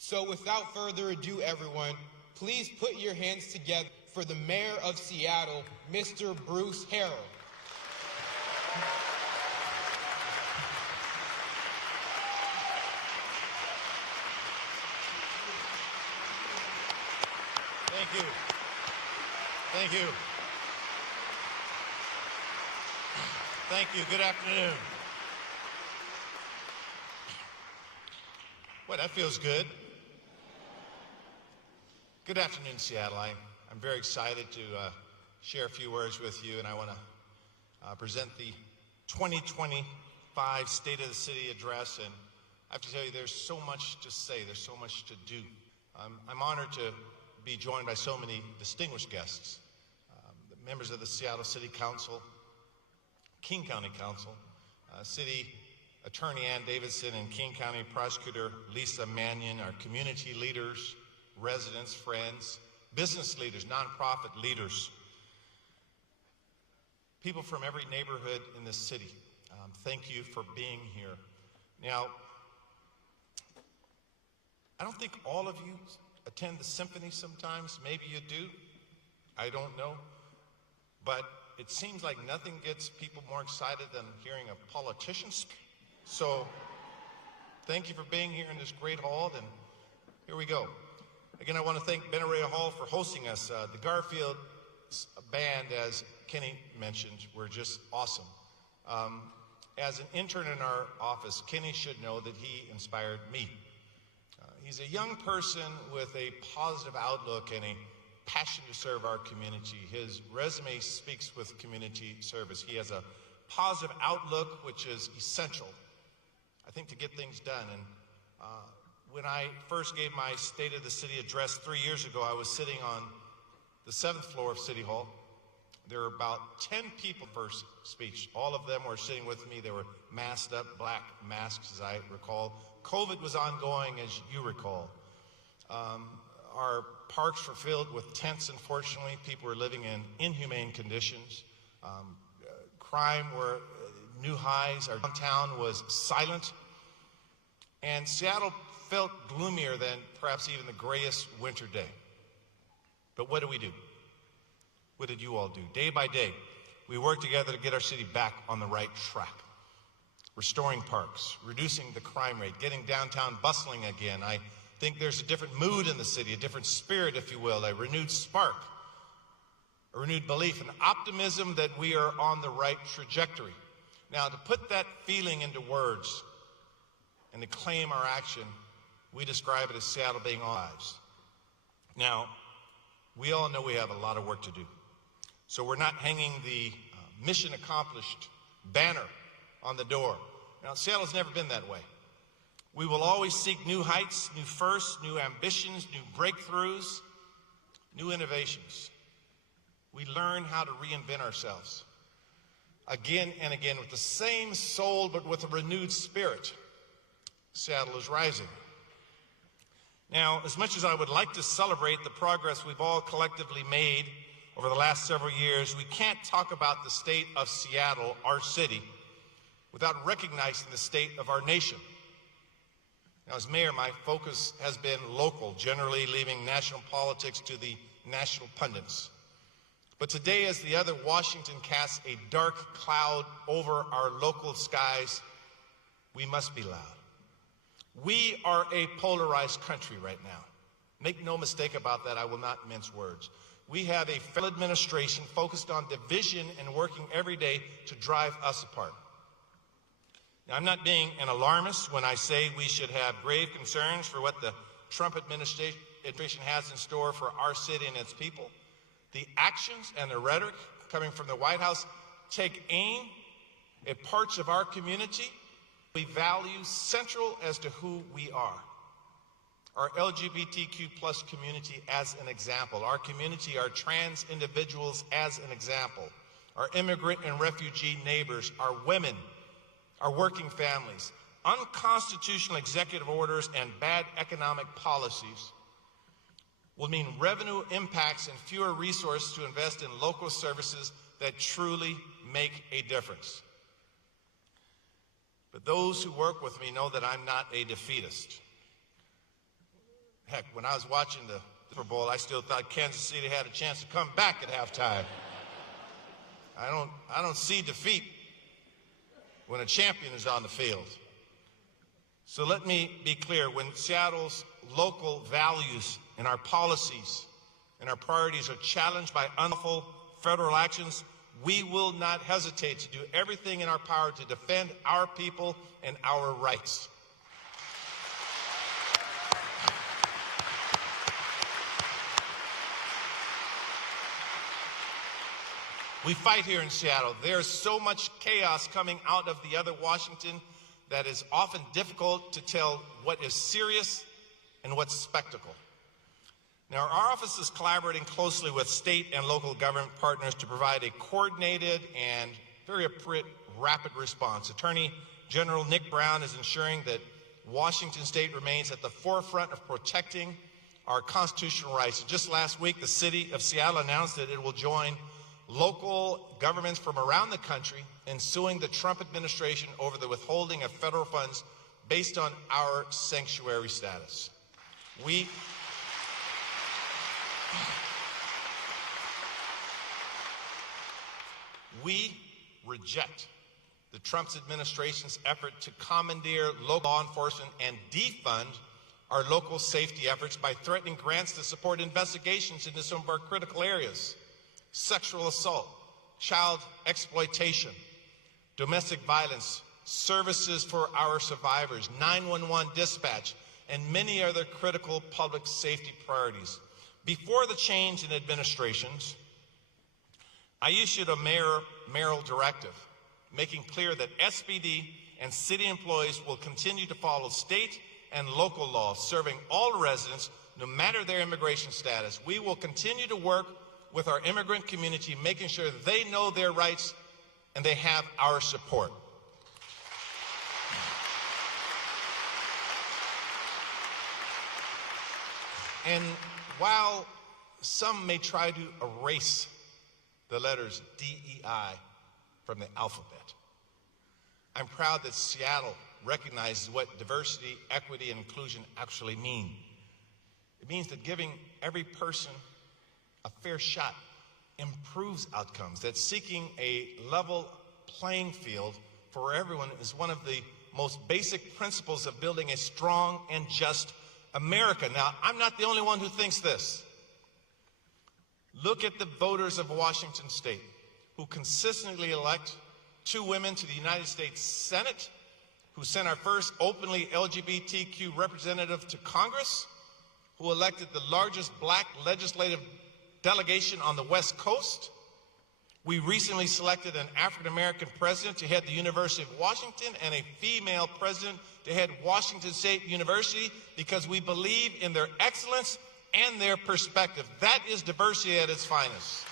So without further ado, everyone, please put your hands together for the Mayor of Seattle, Mr. Bruce Harrell. Thank you. Thank you. Thank you. Good afternoon. Well, that feels good. Good afternoon, Seattle. I'm very excited to share a few words with you, and I want to present the 2025 State of the City Address. And I have to tell you, there's so much to say. There's so much to do. I'm honored to be joined by so many distinguished guests, the members of the Seattle City Council, King County Council, City Attorney Ann Davidson and King County Prosecutor Lisa Mannion, our community leaders, residents, friends, business leaders, nonprofit leaders, people from every neighborhood in this city. Thank you for being here. Now, I don't think all of you attend the symphony sometimes. Maybe you do. I don't know. But it seems like nothing gets people more excited than hearing a politician speak. So thank you for being here in this great hall, and here we go. Again, I want to thank Benaroya Hall for hosting us. The Garfield band, as Kenny mentioned, were just awesome. As an intern in our office, Kenny should know that he inspired me. He's a young person with a positive outlook and a passion to serve our community. His resume speaks with community service. He has a positive outlook, which is essential, I think, to get things done. And when I first gave my State of the City address 3 years ago, I was sitting on the 7th floor of City Hall. There were about 10 people first speech. All of them were sitting with me. They were masked up, black masks, as I recall. COVID was ongoing, as you recall. Our parks were filled with tents, unfortunately. People were living in inhumane conditions. Crime were new highs. Our downtown was silent. And Seattle felt gloomier than perhaps even the grayest winter day. But what do? What did you all do? Day by day, we worked together to get our city back on the right track. Restoring parks, reducing the crime rate, getting downtown bustling again. I think there's a different mood in the city, a different spirit, if you will, a renewed spark, a renewed belief, an optimism that we are on the right trajectory. Now, to put that feeling into words and to claim our action, we describe it as Seattle being on lives. Now, we all know we have a lot of work to do. So we're not hanging the mission accomplished banner on the door. Now, Seattle's never been that way. We will always seek new heights, new firsts, new ambitions, new breakthroughs, new innovations. We learn how to reinvent ourselves again and again with the same soul, but with a renewed spirit. Seattle is rising. Now, as much as I would like to celebrate the progress we've all collectively made over the last several years, we can't talk about the state of Seattle, our city, without recognizing the state of our nation. Now, as mayor, my focus has been local, generally leaving national politics to the national pundits. But today, as the other Washington casts a dark cloud over our local skies, we must be loud. We are a polarized country right now. Make no mistake about that. I will not mince words. We have a federal administration focused on division and working every day to drive us apart. Now, I'm not being an alarmist when I say we should have grave concerns for what the Trump administration has in store for our city and its people. The actions and the rhetoric coming from the White House take aim at parts of our community we value central as to who we are. Our LGBTQ plus community as an example, our community, our trans individuals as an example, our immigrant and refugee neighbors, our women, our working families. Unconstitutional executive orders and bad economic policies will mean revenue impacts and fewer resources to invest in local services that truly make a difference. But those who work with me know that I'm not a defeatist. Heck, when I was watching the Super Bowl, I still thought Kansas City had a chance to come back at halftime. I don't see defeat when a champion is on the field. So let me be clear, when Seattle's local values and our policies and our priorities are challenged by unlawful federal actions, we will not hesitate to do everything in our power to defend our people and our rights. We fight here in Seattle. There's so much chaos coming out of the other Washington that is often difficult to tell what is serious and what's spectacle. Now, our office is collaborating closely with state and local government partners to provide a coordinated and very appropriate rapid response. Attorney General Nick Brown is ensuring that Washington State remains at the forefront of protecting our constitutional rights. Just last week, the city of Seattle announced that it will join local governments from around the country in suing the Trump administration over the withholding of federal funds based on our sanctuary status. We reject the Trump administration's effort to commandeer local law enforcement and defund our local safety efforts by threatening grants to support investigations into some of our critical areas: sexual assault, child exploitation, domestic violence, services for our survivors, 911 dispatch, and many other critical public safety priorities. Before the change in administrations, I issued a mayoral directive making clear that SPD and city employees will continue to follow state and local laws, serving all residents, no matter their immigration status. We will continue to work with our immigrant community, making sure that they know their rights and they have our support. And while some may try to erase the letters DEI from the alphabet, I'm proud that Seattle recognizes what diversity, equity, and inclusion actually mean. It means that giving every person a fair shot improves outcomes, that seeking a level playing field for everyone is one of the most basic principles of building a strong and just America. Now, I'm not the only one who thinks this. Look at the voters of Washington State who consistently elect 2 women to the United States Senate, who sent our first openly LGBTQ representative to Congress, who elected the largest black legislative delegation on the West Coast. We recently selected an African-American president to head the University of Washington and a female president to head Washington State University because we believe in their excellence and their perspective. That is diversity at its finest.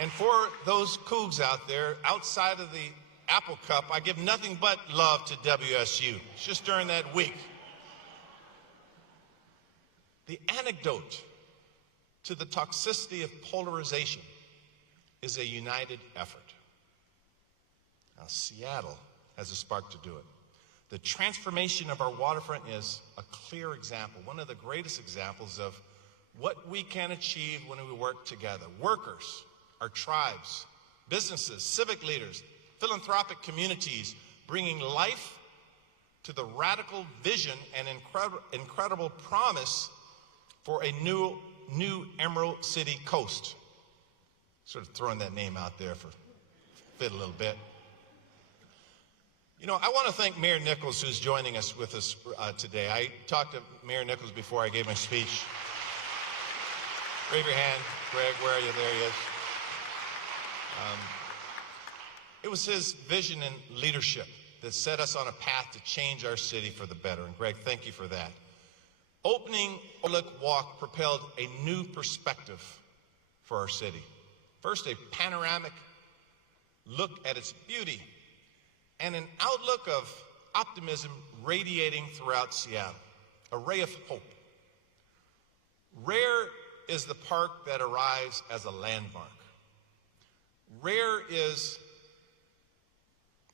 And for those cougs out there, outside of the Apple Cup, I give nothing but love to WSU. It's just during that week. The antidote to the toxicity of polarization is a united effort. Now, Seattle has a spark to do it. The transformation of our waterfront is a clear example, one of the greatest examples of what we can achieve when we work together. Workers, our tribes, businesses, civic leaders, philanthropic communities, bringing life to the radical vision and incredible promise for a new Emerald City Coast. Sort of throwing that name out there for fit a little bit. You know, I want to thank Mayor Nichols, who's joining us with us today. I talked to Mayor Nichols before I gave my speech. Raise your hand, Greg. Where are you? There he is. It was his vision and leadership that set us on a path to change our city for the better. And Greg, thank you for that. Opening Overlook Walk propelled a new perspective for our city. First, a panoramic look at its beauty and an outlook of optimism radiating throughout Seattle, a ray of hope. Rare is the park that arrives as a landmark. Rare is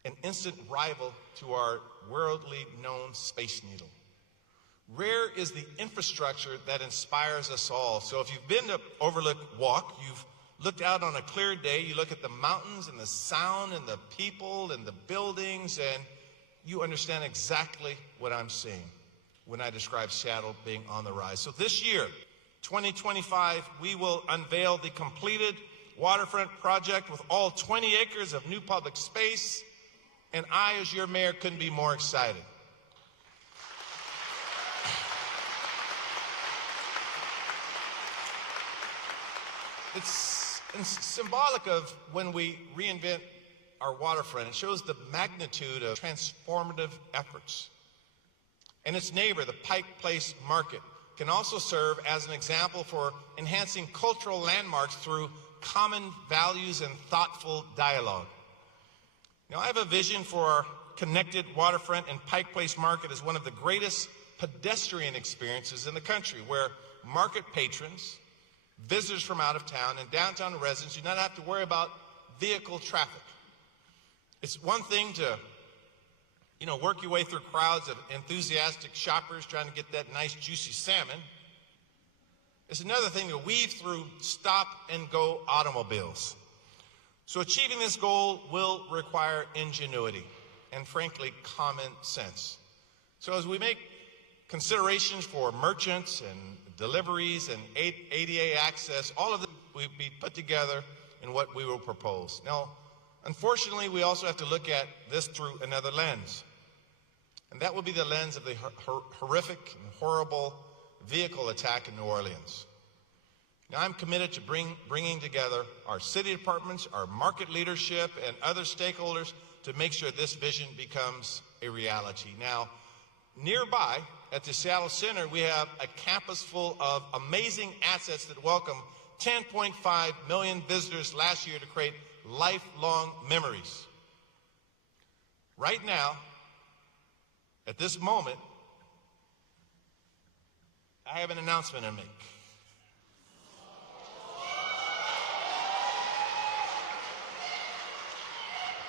an instant rival to our worldly known Space Needle. Rare is the infrastructure that inspires us all. So if you've been to Overlook Walk, you've looked out on a clear day, you look at the mountains and the sound and the people and the buildings, and you understand exactly what I'm seeing when I describe Seattle being on the rise. So this year, 2025, we will unveil the completed Waterfront project with all 20 acres of new public space, and I, as your mayor, couldn't be more excited. It's symbolic of when we reinvent our waterfront. It shows the magnitude of transformative efforts. And its neighbor, the Pike Place Market, can also serve as an example for enhancing cultural landmarks through common values and thoughtful dialogue. Now, I have a vision for our connected waterfront, and Pike Place Market is one of the greatest pedestrian experiences in the country, where market patrons, visitors from out of town, and downtown residents do not have to worry about vehicle traffic. It's one thing to, work your way through crowds of enthusiastic shoppers trying to get that nice juicy salmon. It's another thing to weave through stop-and-go automobiles. So achieving this goal will require ingenuity and, frankly, common sense. So as we make considerations for merchants and deliveries and ADA access, all of this will be put together in what we will propose. Now, unfortunately, we also have to look at this through another lens. And that will be the lens of the horrific and horrible vehicle attack in New Orleans. Now, I'm committed to bringing together our city departments, our market leadership, and other stakeholders to make sure this vision becomes a reality. Now, nearby at the Seattle Center, we have a campus full of amazing assets that welcome 10.5 million visitors last year to create lifelong memories. Right now, at this moment, I have an announcement to make.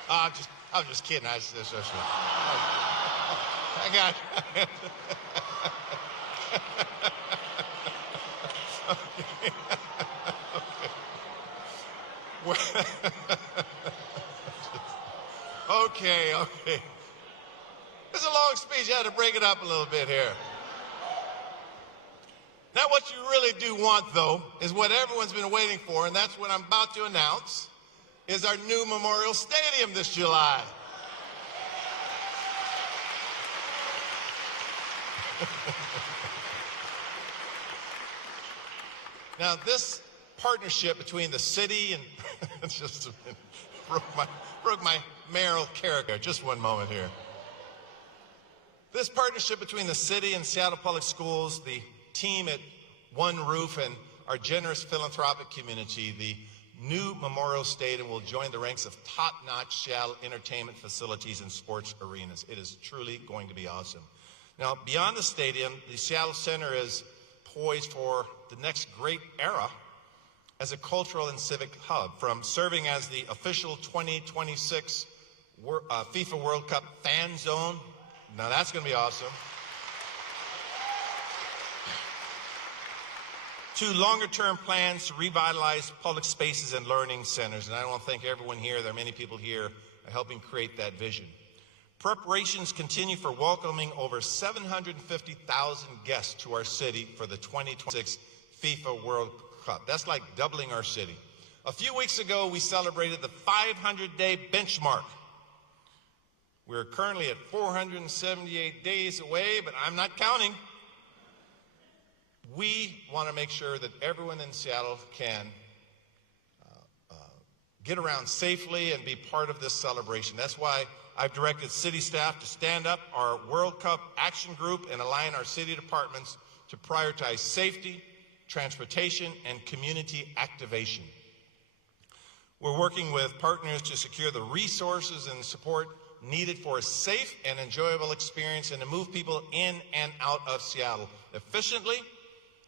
I'm just kidding. I got it. Okay. This is a long speech. I had to break it up a little bit here. Now, what you really do want, though, is what everyone's been waiting for, and that's what I'm about to announce, is our new Memorial Stadium this July. Now, this partnership between the city and it's just broke my mayoral character. Just one moment here. This partnership between the city and Seattle Public Schools, the team at One Roof, and our generous philanthropic community, the new Memorial Stadium will join the ranks of top-notch Seattle entertainment facilities and sports arenas. It is truly going to be awesome. Now, beyond the stadium, the Seattle Center is poised for the next great era as a cultural and civic hub, from serving as the official 2026 FIFA World Cup fan zone. Now, that's going to be awesome. To longer-term plans to revitalize public spaces and learning centers. And I want to thank everyone here. There are many people here helping create that vision. Preparations continue for welcoming over 750,000 guests to our city for the 2026 FIFA World Cup. That's like doubling our city. A few weeks ago, we celebrated the 500-day benchmark. We're currently at 478 days away, but I'm not counting. We want to make sure that everyone in Seattle can get around safely and be part of this celebration. That's why I've directed city staff to stand up our World Cup Action Group and align our city departments to prioritize safety, transportation, and community activation. We're working with partners to secure the resources and support needed for a safe and enjoyable experience and to move people in and out of Seattle efficiently,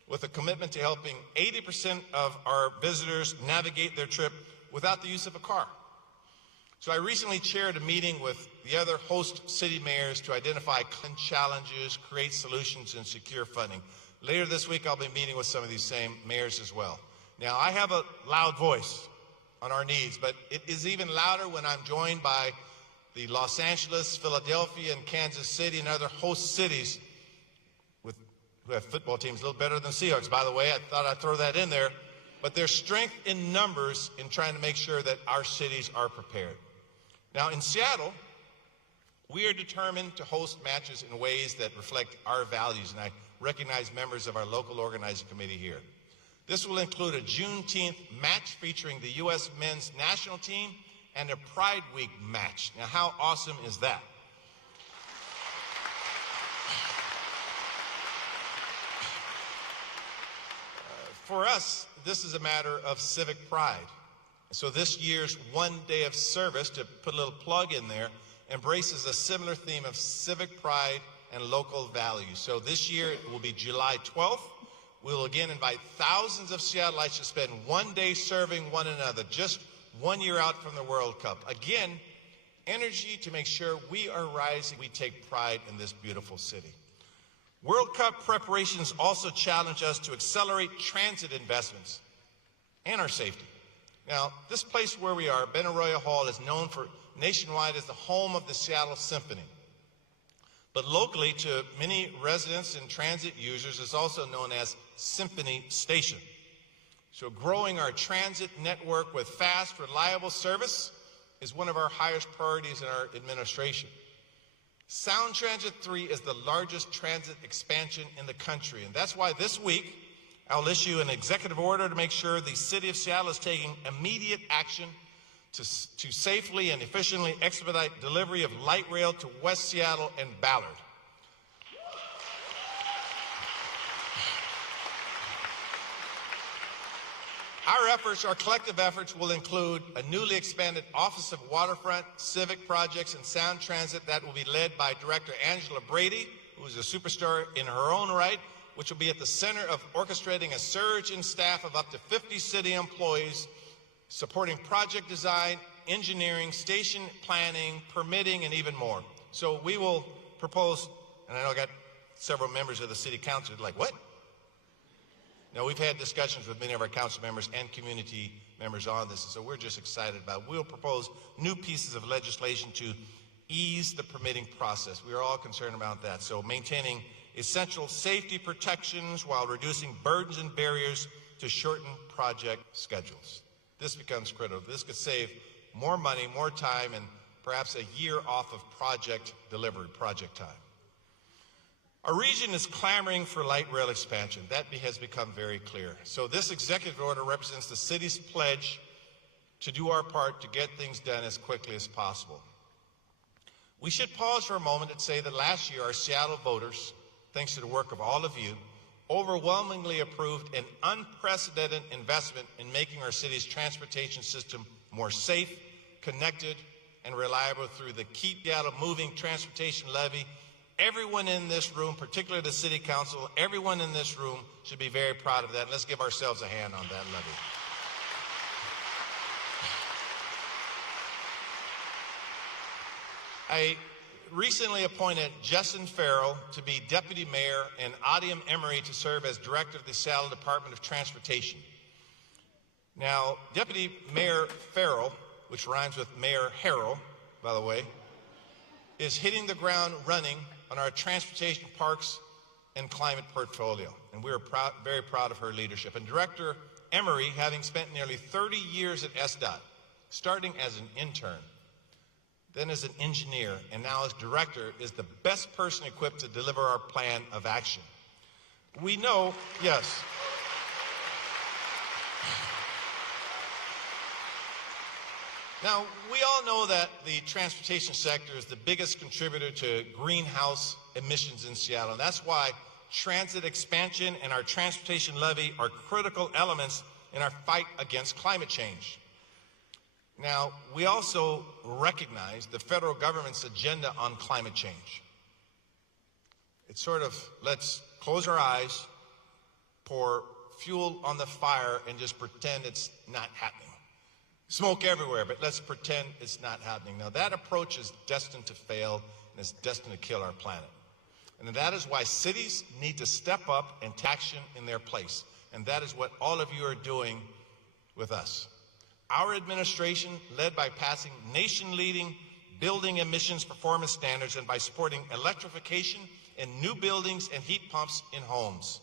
with a commitment to helping 80% of our visitors navigate their trip without the use of a car. So I recently chaired a meeting with the other host city mayors to identify challenges, create solutions, and secure funding. Later this week, I'll be meeting with some of these same mayors as well. Now, I have a loud voice on our needs, but it is even louder when I'm joined by the Los Angeles, Philadelphia, and Kansas City and other host cities who have football teams a little better than Seahawks, by the way. I thought I'd throw that in there. But there's strength in numbers in trying to make sure that our cities are prepared. Now, in Seattle, we are determined to host matches in ways that reflect our values, and I recognize members of our local organizing committee here. This will include a Juneteenth match featuring the U.S. men's national team and a Pride Week match. Now, how awesome is that? For us, this is a matter of civic pride. So this year's One Day of Service, to put a little plug in there, embraces a similar theme of civic pride and local values. So this year it will be July 12th. We will again invite thousands of Seattleites to spend one day serving one another, just 1 year out from the World Cup. Again, energy to make sure we are rising. We take pride in this beautiful city. World Cup preparations also challenge us to accelerate transit investments and our safety. Now, this place where we are, Benaroya Hall, is known for nationwide as the home of the Seattle Symphony. But locally, to many residents and transit users, it's also known as Symphony Station. So growing our transit network with fast, reliable service is one of our highest priorities in our administration. Sound Transit 3 is the largest transit expansion in the country, and that's why this week I'll issue an executive order to make sure the City of Seattle is taking immediate action to safely and efficiently expedite delivery of light rail to West Seattle and Ballard. Our collective efforts will include a newly expanded Office of Waterfront, Civic Projects, and Sound Transit that will be led by Director Angela Brady, who is a superstar in her own right, which will be at the center of orchestrating a surge in staff of up to 50 city employees, supporting project design, engineering, station planning, permitting, and even more. So we will propose, and I know I got several members of the city council like, what? No, we've had discussions with many of our council members and community members on this, and so we're just excited about it. We'll propose new pieces of legislation to ease the permitting process. We are all concerned about that. So maintaining essential safety protections while reducing burdens and barriers to shorten project schedules. This becomes critical. This could save more money, more time, and perhaps a year off of project delivery, project time. Our region is clamoring for light rail expansion. That has become very clear. So this executive order represents the city's pledge to do our part to get things done as quickly as possible. We should pause for a moment and say that last year our Seattle voters, thanks to the work of all of you, overwhelmingly approved an unprecedented investment in making our city's transportation system more safe, connected, and reliable through the Keep Seattle Moving Transportation Levy. Everyone in this room, particularly the City Council, everyone in this room should be very proud of that. And let's give ourselves a hand on that levy. I recently appointed Justin Farrell to be Deputy Mayor and Adiam Emery to serve as Director of the Seattle Department of Transportation. Now, Deputy Mayor Farrell, which rhymes with Mayor Harrell, by the way, is hitting the ground running on our transportation, parks, and climate portfolio. And we are very proud of her leadership. And Director Emery, having spent nearly 30 years at SDOT, starting as an intern, then as an engineer, and now as director, is the best person equipped to deliver our plan of action. We know, yes. Now, we all know that the transportation sector is the biggest contributor to greenhouse emissions in Seattle, and that's why transit expansion and our transportation levy are critical elements in our fight against climate change. Now, we also recognize the federal government's agenda on climate change. It's sort of, let's close our eyes, pour fuel on the fire, and just pretend it's not happening. Smoke everywhere, but let's pretend it's not happening. Now, that approach is destined to fail and is destined to kill our planet. And that is why cities need to step up and take action in their place. And that is what all of you are doing with us. Our administration, led by passing nation-leading building emissions performance standards and by supporting electrification in new buildings and heat pumps in homes.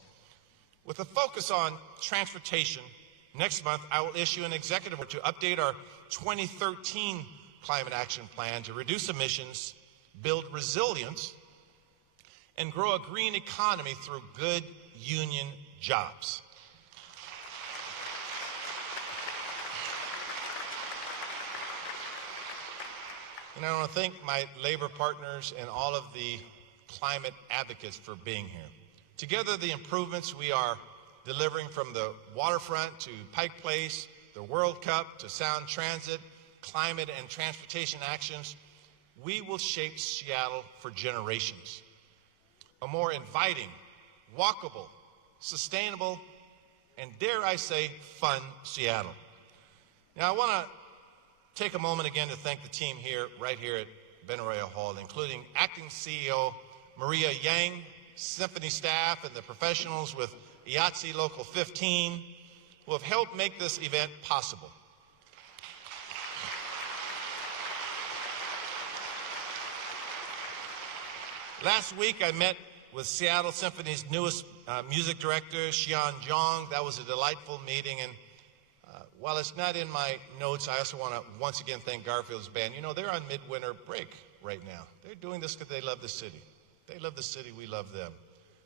With a focus on transportation, next month I will issue an executive order to update our 2013 Climate Action Plan to reduce emissions, build resilience, and grow a green economy through good union jobs. And I want to thank my labor partners and all of the climate advocates for being here. Together, the improvements we are delivering from the Waterfront to Pike Place, the World Cup to sound transit, climate and transportation actions, we will shape Seattle for generations. A more inviting, walkable, sustainable, and dare I say, fun Seattle. Now, I want to take a moment again to thank the team here, right here at Benaroya Hall, including Acting CEO Maria Yang, Symphony staff, and the professionals with IATSE Local 15 who have helped make this event possible. Last week, I met with Seattle Symphony's newest music director, Xian Zhang. That was a delightful meeting, and while it's not in my notes, I also want to once again thank Garfield's band. You know, they're on midwinter break right now. They're doing this because they love the city. They love the city, we love them.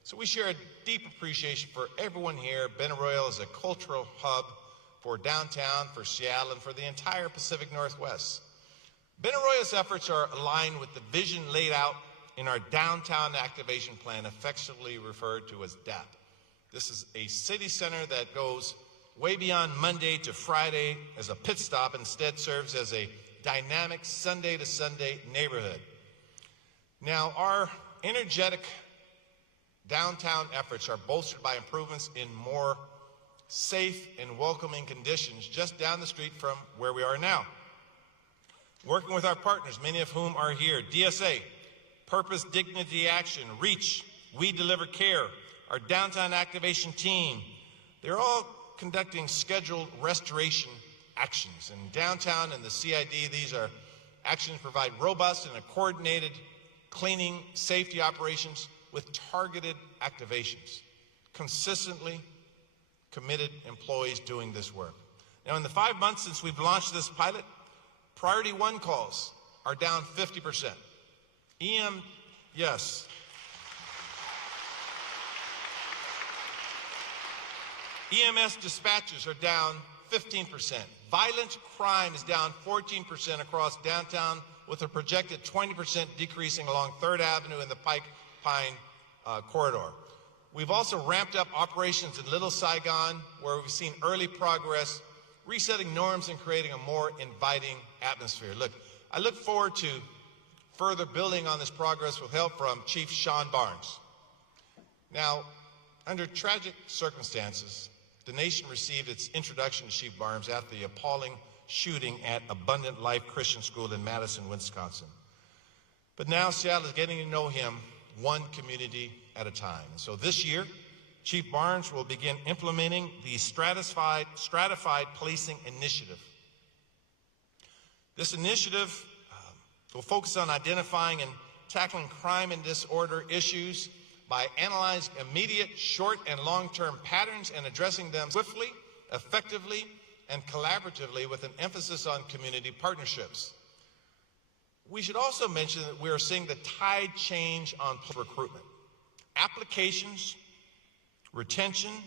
So we share a deep appreciation for everyone here. Benaroya is a cultural hub for downtown, for Seattle, and for the entire Pacific Northwest. Benaroya's efforts are aligned with the vision laid out in our Downtown Activation Plan, affectionately referred to as DAP. This is a city center that goes way beyond Monday to Friday as a pit stop, instead serves as a dynamic Sunday to Sunday neighborhood. Now, our energetic downtown efforts are bolstered by improvements in more safe and welcoming conditions just down the street from where we are now. Working with our partners, many of whom are here, DSA, Purpose, Dignity, Action, REACH, We Deliver Care, our downtown activation team, they're all conducting scheduled restoration actions. In downtown and the CID, these are actions that provide robust and coordinated cleaning safety operations with targeted activations. Consistently committed employees doing this work. Now, in the 5 months since we've launched this pilot, priority 1 calls are down 50%. EMS dispatches are down 15%. Violent crime is down 14% across downtown, with a projected 20% decreasing along 3rd Avenue in the Pike Pine corridor. We've also ramped up operations in Little Saigon, where we've seen early progress, resetting norms and creating a more inviting atmosphere. Look, I look forward to further building on this progress with help from Chief Sean Barnes. Now, under tragic circumstances, the nation received its introduction to Chief Barnes after the appalling shooting at Abundant Life Christian School in Madison, Wisconsin. But now Seattle is getting to know him one community at a time. And so this year, Chief Barnes will begin implementing the stratified policing initiative. This initiative will focus on identifying and tackling crime and disorder issues by analyzing immediate, short, and long-term patterns and addressing them swiftly, effectively, and collaboratively with an emphasis on community partnerships. We should also mention that we are seeing the tide change on recruitment. Applications, retention,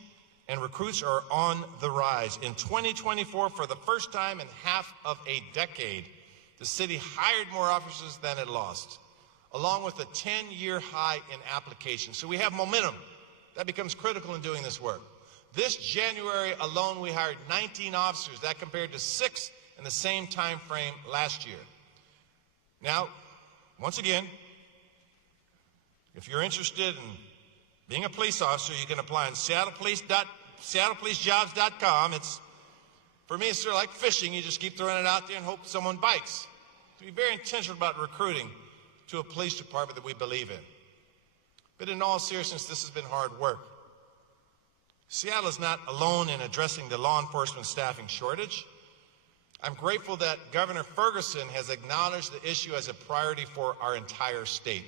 and recruits are on the rise. In 2024, for the first time in half of a decade, the city hired more officers than it lost, along with a 10-year high in applications. So we have momentum. That becomes critical in doing this work. This January alone, we hired 19 officers. That compared to 6 in the same time frame last year. Now, once again, if you're interested in being a police officer, you can apply on seattlepolicejobs.com. It's For me, it's sort of like fishing. You just keep throwing it out there and hope someone bites. To be very intentional about recruiting to a police department that we believe in. But in all seriousness, this has been hard work. Seattle is not alone in addressing the law enforcement staffing shortage. I'm grateful that Governor Ferguson has acknowledged the issue as a priority for our entire state.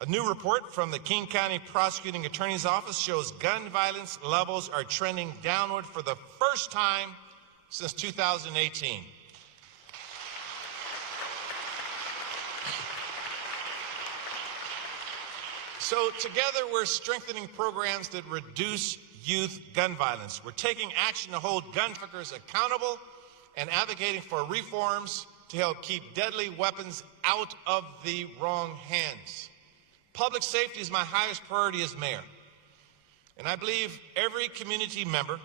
A new report from the King County Prosecuting Attorney's Office shows gun violence levels are trending downward for the first time since 2018. So together we're strengthening programs that reduce youth gun violence. We're taking action to hold gun traffickers accountable and advocating for reforms to help keep deadly weapons out of the wrong hands. Public safety is my highest priority as mayor. And I believe every community member,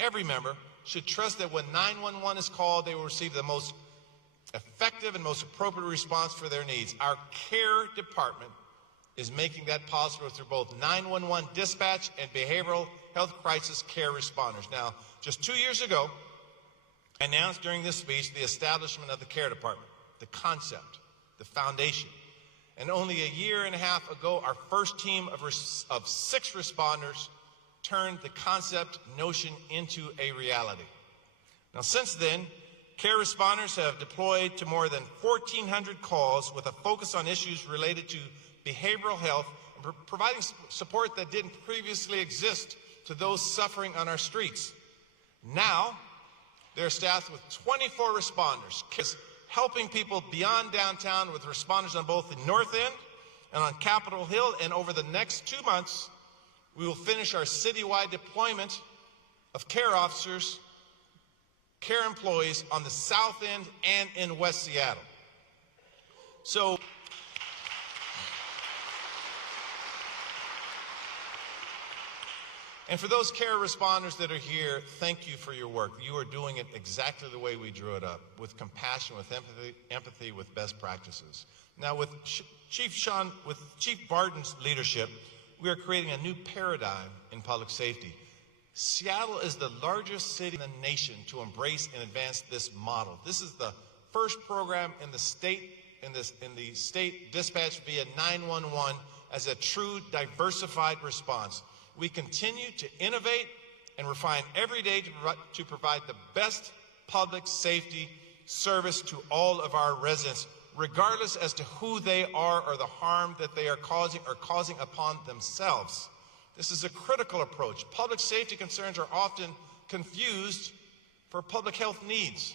every member, should trust that when 911 is called, they will receive the most effective and most appropriate response for their needs. Our care department is making that possible through both 911 dispatch and behavioral health crisis care responders. Now, just 2 years ago, I announced during this speech the establishment of the care department, the concept, the foundation. And only a year and a half ago, our first team of 6 responders turned the concept notion into a reality. Now, since then, care responders have deployed to more than 1,400 calls with a focus on issues related to behavioral health and providing support that didn't previously exist to those suffering on our streets. Now, they're staffed with 24 responders, helping people beyond downtown with responders on both the North End and on Capitol Hill. And over the next 2 months, we will finish our citywide deployment of care officers, care employees on the South End and in West Seattle. So, and for those care responders that are here, thank you for your work. You are doing it exactly the way we drew it up, with compassion, with empathy, with best practices. Now, with Chief Barton's leadership, we are creating a new paradigm in public safety. Seattle is the largest city in the nation to embrace and advance this model. This is the first program in the state, in the state dispatched via 911 as a true diversified response. We continue to innovate and refine every day to provide the best public safety service to all of our residents, regardless as to who they are or the harm that they are causing upon themselves. This is a critical approach. Public safety concerns are often confused for public health needs,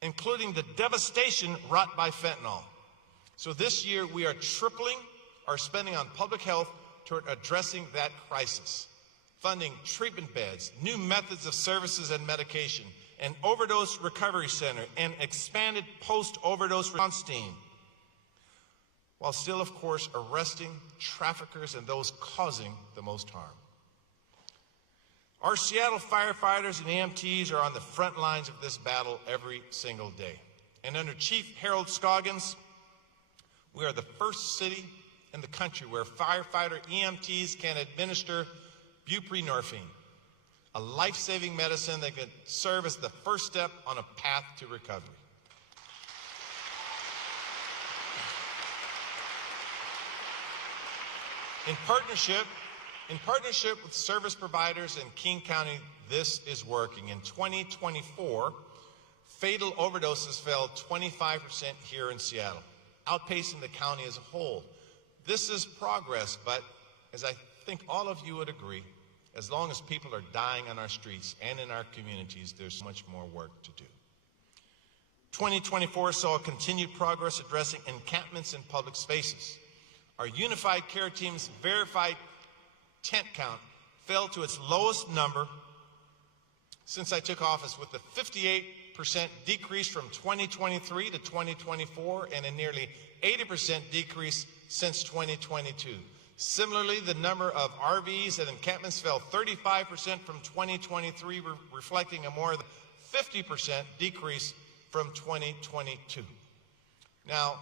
including the devastation wrought by fentanyl. So this year, we are tripling our spending on public health toward addressing that crisis, funding treatment beds, new methods of services and medication, an overdose recovery center, and expanded post-overdose response team, while still, of course, arresting traffickers and those causing the most harm. Our Seattle firefighters and EMTs are on the front lines of this battle every single day. And under Chief Harold Scoggins, we are the first city in the country where firefighter EMTs can administer buprenorphine, a life-saving medicine that can serve as the first step on a path to recovery. In partnership with service providers in King County, this is working. In 2024, fatal overdoses fell 25% here in Seattle, outpacing the county as a whole. This is progress, but as I think all of you would agree, as long as people are dying on our streets and in our communities, there's much more work to do. 2024 saw continued progress addressing encampments in public spaces. Our unified care team's verified tent count fell to its lowest number since I took office, with a 58% decrease from 2023 to 2024 and a nearly 80% decrease since 2022. Similarly, the number of RVs at encampments fell 35% from 2023, reflecting a more than 50% decrease from 2022. Now,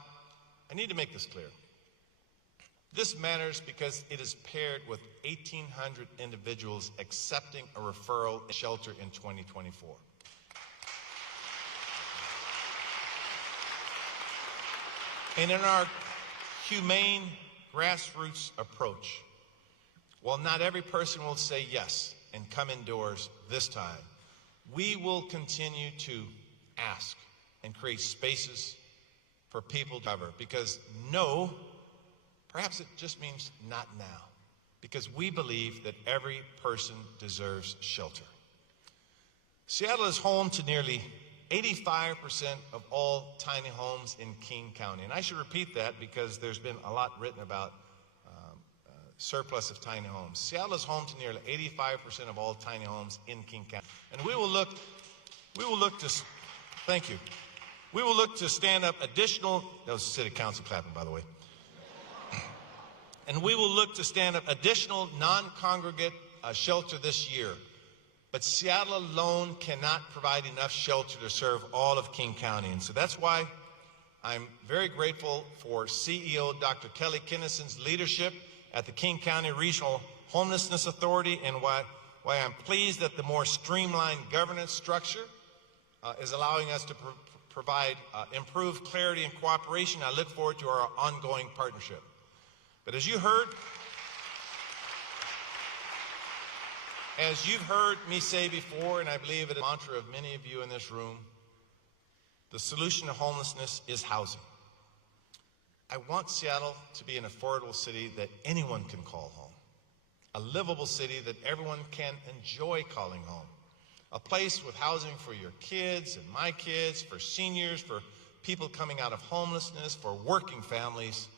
I need to make this clear. This matters because it is paired with 1,800 individuals accepting a referral shelter in 2024. And in our humane grassroots approach, while not every person will say yes and come indoors this time, we will continue to ask and create spaces for people to cover, because no, perhaps it just means not now, because we believe that every person deserves shelter. Seattle is home to nearly 85% of all tiny homes in King County. And I should repeat that because there's been a lot written about surplus of tiny homes. Seattle is home to nearly 85% of all tiny homes in King County. And we will look to, thank you. We will look to stand up additional, that was City Council clapping, by the way. And we will look to stand up additional non-congregate shelter this year. But Seattle alone cannot provide enough shelter to serve all of King County. And so that's why I'm very grateful for CEO Dr. Kelly Kinnison's leadership at the King County Regional Homelessness Authority, and why I'm pleased that the more streamlined governance structure is allowing us to provide improved clarity and cooperation. I look forward to our ongoing partnership. But as you've heard me say before, and I believe it is a mantra of many of you in this room, the solution to homelessness is housing. I want Seattle to be an affordable city that anyone can call home, a livable city that everyone can enjoy calling home, a place with housing for your kids and my kids, for seniors, for people coming out of homelessness, for working families.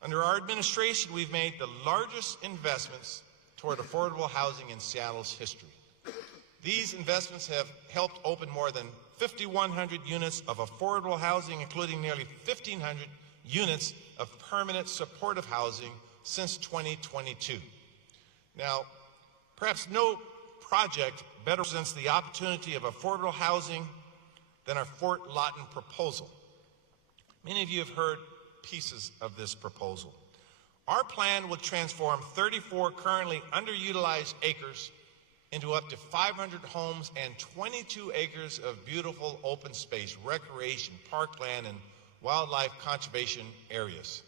Under our administration, we've made the largest investments toward affordable housing in Seattle's history. These investments have helped open more than 5,100 units of affordable housing, including nearly 1,500 units of permanent supportive housing since 2022. Now, perhaps no project better represents the opportunity of affordable housing than our Fort Lawton proposal. Many of you have heard pieces of this proposal. Our plan will transform 34 currently underutilized acres into up to 500 homes and 22 acres of beautiful open space, recreation, parkland, and wildlife conservation areas,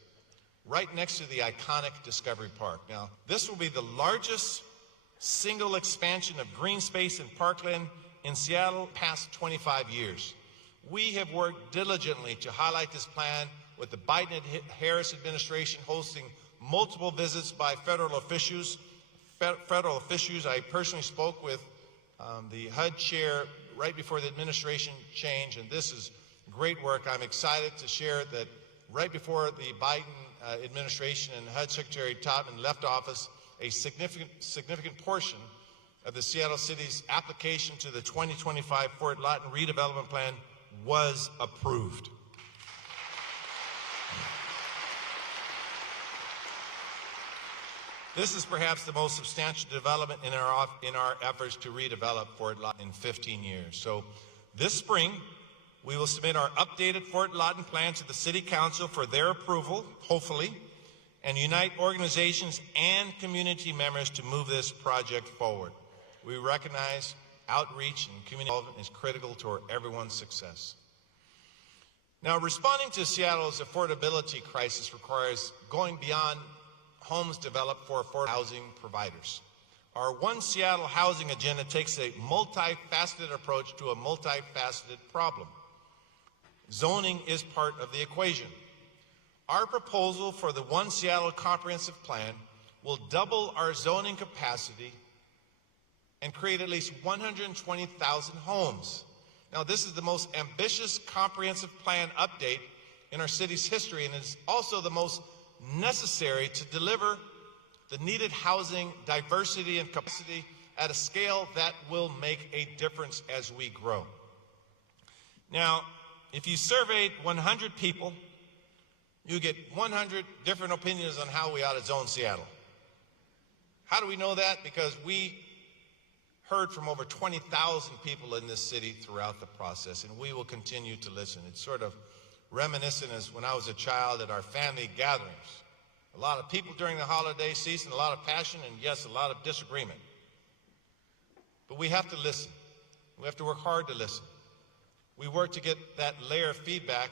right next to the iconic Discovery Park. Now, this will be the largest single expansion of green space and parkland in Seattle past 25 years. We have worked diligently to highlight this plan with the Biden-Harris administration hosting multiple visits by federal officials. I personally spoke with the HUD chair right before the administration change, and this is great work. I'm excited to share that right before the Biden administration and HUD Secretary Topman left office, a significant portion of the Seattle City's application to the 2025 Fort Lawton redevelopment plan was approved. This is perhaps the most substantial development in our efforts to redevelop Fort Lawton in 15 years. So this spring, we will submit our updated Fort Lawton plan to the City Council for their approval, hopefully, and unite organizations and community members to move this project forward. We recognize outreach and community involvement is critical to everyone's success. Now, responding to Seattle's affordability crisis requires going beyond homes developed for affordable housing providers. Our One Seattle housing agenda takes a multifaceted approach to a multifaceted problem. Zoning is part of the equation. Our proposal for the One Seattle Comprehensive Plan will double our zoning capacity and create at least 120,000 homes. Now, this is the most ambitious comprehensive plan update in our city's history, and it's also the most necessary to deliver the needed housing, diversity, and capacity at a scale that will make a difference as we grow. Now, if you surveyed 100 people, you get 100 different opinions on how we ought to zone Seattle. How do we know that? Because we heard from over 20,000 people in this city throughout the process, and we will continue to listen. It's sort of reminiscent as when I was a child at our family gatherings a lot of people during the holiday season, a lot of passion, and yes, a lot of disagreement. But we have to listen. We have to work hard to listen. We work to get that layer of feedback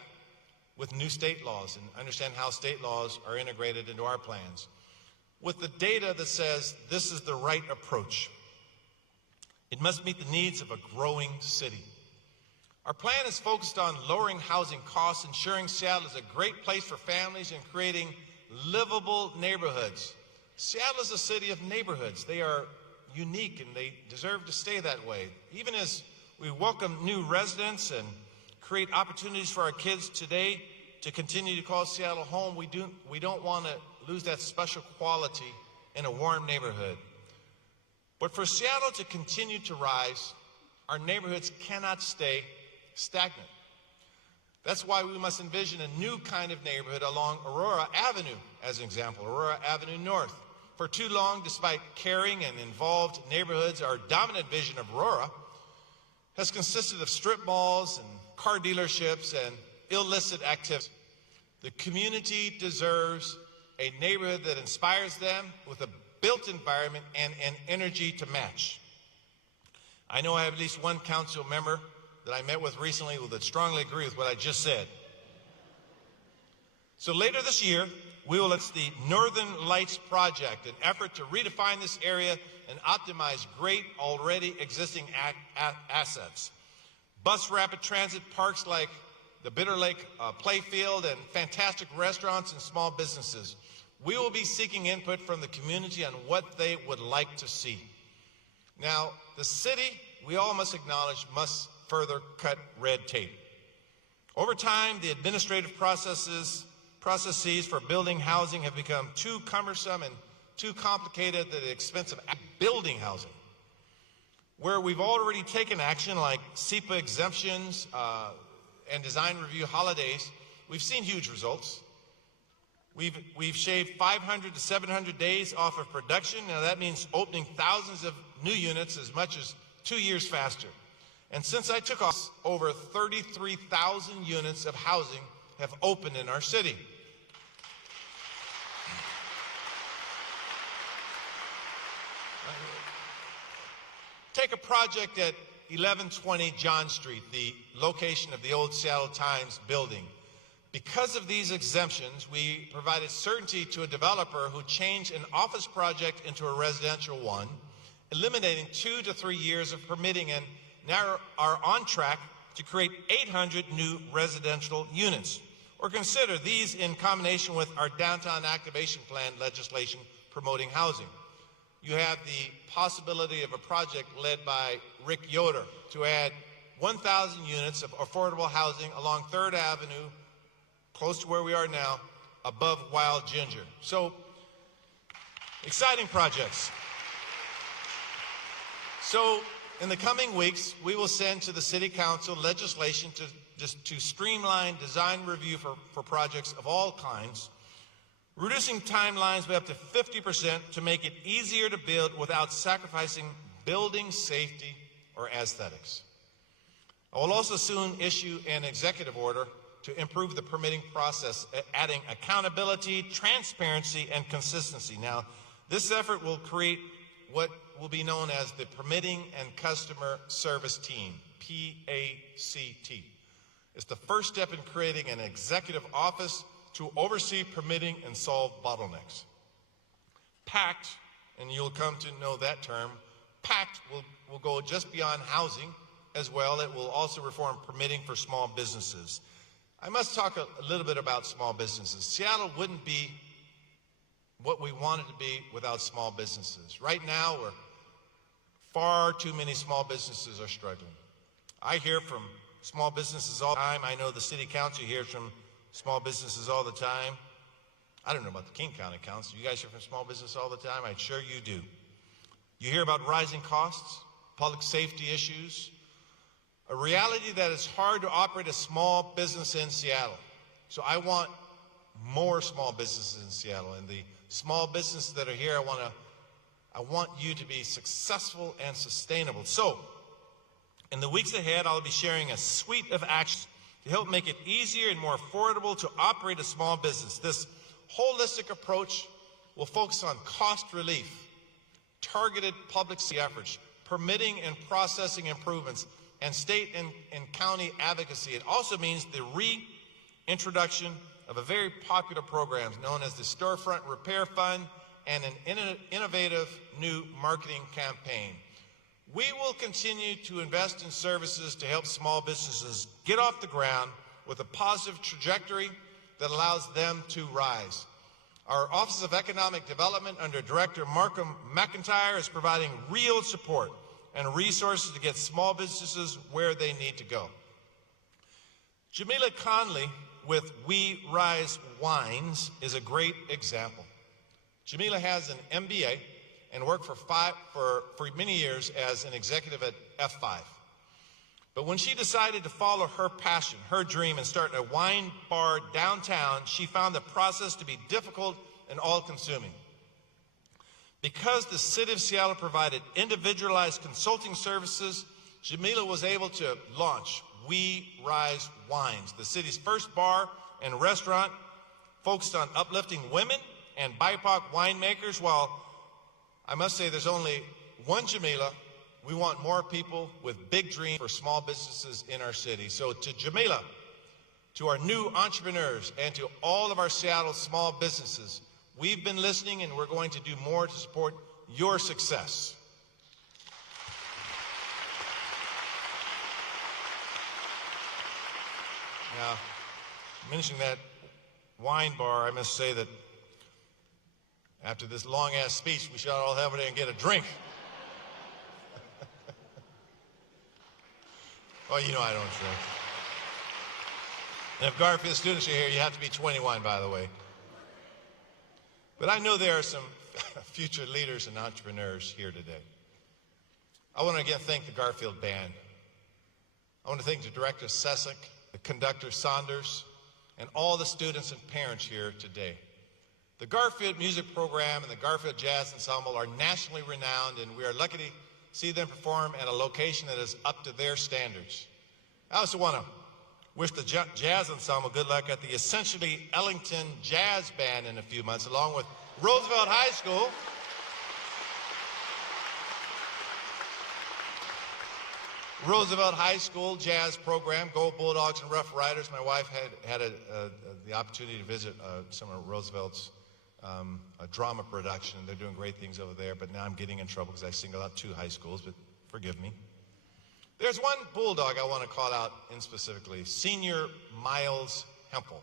with new state laws and understand how state laws are integrated into our plans, with the data that says this is the right approach. It must meet the needs of a growing city. Our plan is focused on lowering housing costs, ensuring Seattle is a great place for families, and creating livable neighborhoods. Seattle is a city of neighborhoods. They are unique and they deserve to stay that way. Even as we welcome new residents and create opportunities for our kids today to continue to call Seattle home, we don't want to lose that special quality in a warm neighborhood. But for Seattle to continue to rise, our neighborhoods cannot stay stagnant. That's why we must envision a new kind of neighborhood along Aurora Avenue, as an example, Aurora Avenue North. For too long, despite caring and involved neighborhoods, our dominant vision of Aurora has consisted of strip malls and car dealerships and illicit activities. The community deserves a neighborhood that inspires them with a built environment and an energy to match. I know I have at least one council member that I met with recently that strongly agree with what I just said. So later this year, we will launch the Northern Lights Project, an effort to redefine this area and optimize great already existing assets. Bus rapid transit parks like the Bitter Lake Playfield and fantastic restaurants and small businesses. We will be seeking input from the community on what they would like to see. Now, the city, we all must acknowledge, must further cut red tape. Over time, the administrative processes for building housing have become too cumbersome and too complicated at the expense of building housing. Where we've already taken action, like SEPA exemptions and design review holidays, we've seen huge results. We've shaved 500 to 700 days off of production. Now that means opening thousands of new units as much as 2 years faster. And since I took office, over 33,000 units of housing have opened in our city. Take a project at 1120 John Street, the location of the old Seattle Times building. Because of these exemptions, we provided certainty to a developer who changed an office project into a residential one, eliminating 2 to 3 years of permitting, and now are on track to create 800 new residential units. Or consider these in combination with our downtown activation plan legislation promoting housing. You have the possibility of a project led by Rick Yoder to add 1,000 units of affordable housing along 3rd Avenue, close to where we are now, above Wild Ginger. So, exciting projects. So, in the coming weeks, we will send to the City Council legislation to streamline design review for projects of all kinds, reducing timelines by up to 50% to make it easier to build without sacrificing building safety or aesthetics. I will also soon issue an executive order to improve the permitting process, adding accountability, transparency, and consistency. Now, this effort will create what will be known as the Permitting and Customer Service Team, PACT. It's the first step in creating an executive office to oversee permitting and solve bottlenecks. PACT, and you'll come to know that term, PACT will go just beyond housing as well. It will also reform permitting for small businesses. I must talk a little bit about small businesses. Seattle wouldn't be what we want it to be without small businesses. Right now, far too many small businesses are struggling. I hear from small businesses all the time. I know the City Council hears from small businesses all the time. I don't know about the King County Council. You guys hear from small business all the time? I'm sure you do. You hear about rising costs, public safety issues, a reality that it's hard to operate a small business in Seattle. So I want more small businesses in Seattle, and the small businesses that are here, I want you to be successful and sustainable. So, in the weeks ahead, I'll be sharing a suite of actions to help make it easier and more affordable to operate a small business. This holistic approach will focus on cost relief, targeted public safety efforts, permitting and processing improvements, and state and county advocacy. It also means the reintroduction of a very popular program known as the Storefront Repair Fund and an innovative new marketing campaign. We will continue to invest in services to help small businesses get off the ground with a positive trajectory that allows them to rise. Our Office of Economic Development under Director Markham McIntyre is providing real support and resources to get small businesses where they need to go. Jamila Conley with We Rise Wines is a great example. Jamila has an MBA and worked for many years as an executive at F5. But when she decided to follow her passion, her dream, and start a wine bar downtown, she found the process to be difficult and all-consuming. Because the city of Seattle provided individualized consulting services, Jamila was able to launch We Rise Wines, the city's first bar and restaurant focused on uplifting women and BIPOC winemakers. While I must say there's only one Jamila, we want more people with big dreams for small businesses in our city. So to Jamila, to our new entrepreneurs, and to all of our Seattle small businesses, we've been listening and we're going to do more to support your success. Now, mentioning that wine bar, I must say that after this long-ass speech, we should all have it and get a drink. Oh, you know I don't drink. And if Garfield students are here, you have to be 21, by the way. But I know there are some future leaders and entrepreneurs here today. I want to again thank the Garfield Band. I want to thank the director Sessick, the conductor Saunders, and all the students and parents here today. The Garfield Music Program and the Garfield Jazz Ensemble are nationally renowned, and we are lucky to see them perform at a location that is up to their standards. I also want to wish the Jazz Ensemble good luck at the essentially Ellington Jazz Band in a few months, along with Roosevelt High School. Roosevelt High School Jazz Program, Gold Bulldogs and Rough Riders. My wife had the opportunity to visit some of Roosevelt's drama production. They're doing great things over there, but now I'm getting in trouble because I single out two high schools, but forgive me. There's one Bulldog I want to call out in specifically, Senior Miles Hempel.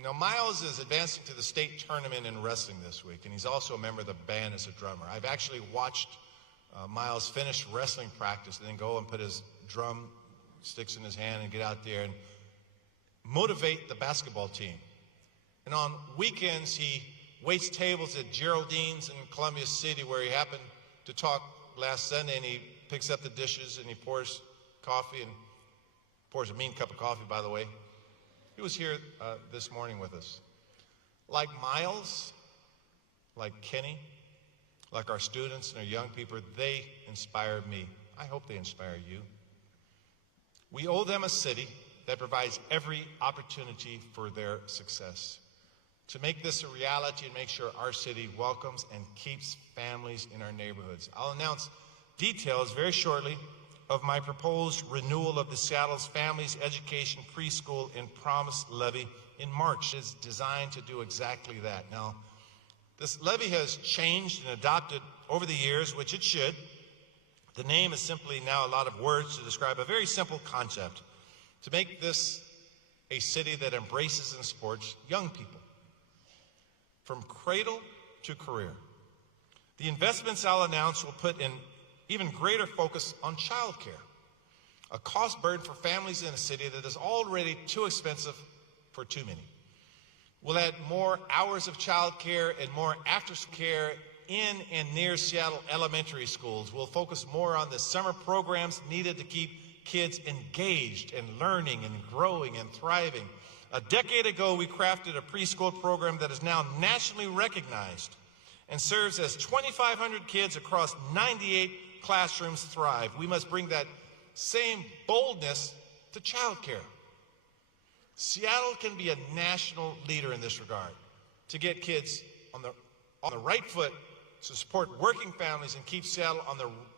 Now, Miles is advancing to the state tournament in wrestling this week, and he's also a member of the band as a drummer. I've actually watched Miles finish wrestling practice and then go and put his drum sticks in his hand and get out there and motivate the basketball team. And on weekends, he waits tables at Geraldine's in Columbia City, where he happened to talk last Sunday, and he picks up the dishes and he pours coffee, and pours a mean cup of coffee, by the way. He was here this morning with us. Like Miles, like Kenny, like our students and our young people, they inspire me. I hope they inspire you. We owe them a city that provides every opportunity for their success. To make this a reality and make sure our city welcomes and keeps families in our neighborhoods. I'll announce details very shortly of my proposed renewal of the Seattle's Families Education Preschool and Promise Levy in March. It's designed to do exactly that. Now, this levy has changed and adopted over the years, which it should. The name is simply now a lot of words to describe a very simple concept: to make this a city that embraces and supports young people from cradle to career. The investments I'll announce will put in even greater focus on childcare, a cost burden for families in a city that is already too expensive for too many. We'll add more hours of childcare and more after-school care in and near Seattle elementary schools. We'll focus more on the summer programs needed to keep kids engaged and learning and growing and thriving. A decade ago, we crafted a preschool program that is now nationally recognized and serves as 2,500 kids across 98 classrooms thrive. We must bring that same boldness to childcare. Seattle can be a national leader in this regard. to get kids on the right foot, to support working families and keep Seattle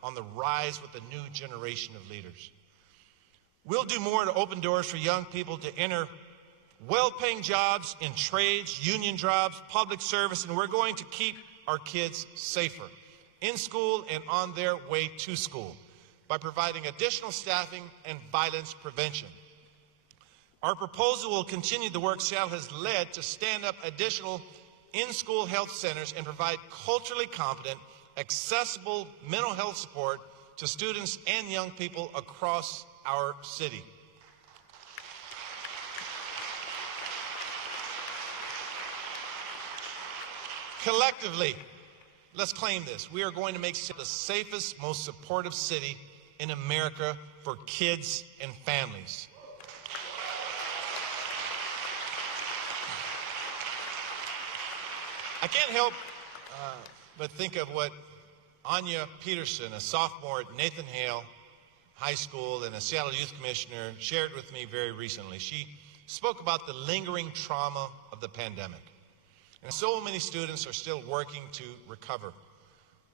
on the rise with a new generation of leaders. We'll do more to open doors for young people to enter well-paying jobs in trades, union jobs, public service, and we're going to keep our kids safer in school and on their way to school by providing additional staffing and violence prevention. Our proposal will continue the work Seattle has led to stand up additional in-school health centers and provide culturally competent, accessible mental health support to students and young people across our city. Collectively, let's claim this. We are going to make Seattle the safest, most supportive city in America for kids and families. I can't help but think of what Anya Peterson, a sophomore at Nathan Hale High School and a Seattle Youth Commissioner, shared with me very recently. She spoke about the lingering trauma of the pandemic. And so many students are still working to recover.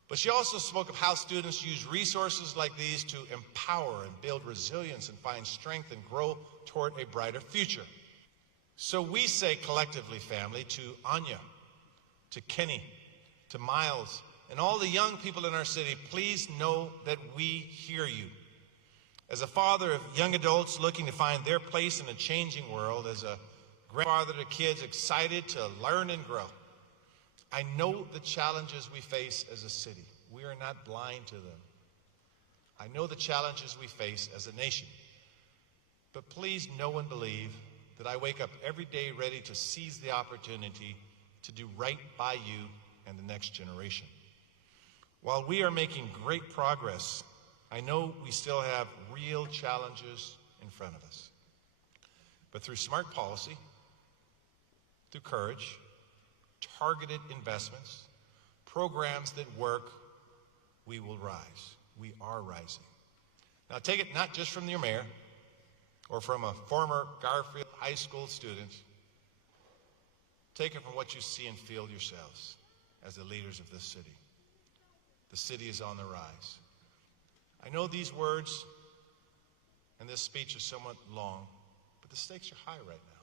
But she also spoke of how students use resources like these to empower and build resilience and find strength and grow toward a brighter future. So we say collectively, family, to Anya, to Kenny, to Miles, and all the young people in our city, please know that we hear you. As a father of young adults looking to find their place in a changing world, as a grandfather to kids excited to learn and grow, I know the challenges we face as a city. We are not blind to them. I know the challenges we face as a nation. But please know and believe that I wake up every day ready to seize the opportunity to do right by you and the next generation. While we are making great progress, I know we still have real challenges in front of us. But through smart policy, through courage, targeted investments, programs that work, we will rise. We are rising. Now take it not just from your mayor or from a former Garfield High School student. Take it from what you see and feel yourselves as the leaders of this city. The city is on the rise. I know these words and this speech are somewhat long, but the stakes are high right now.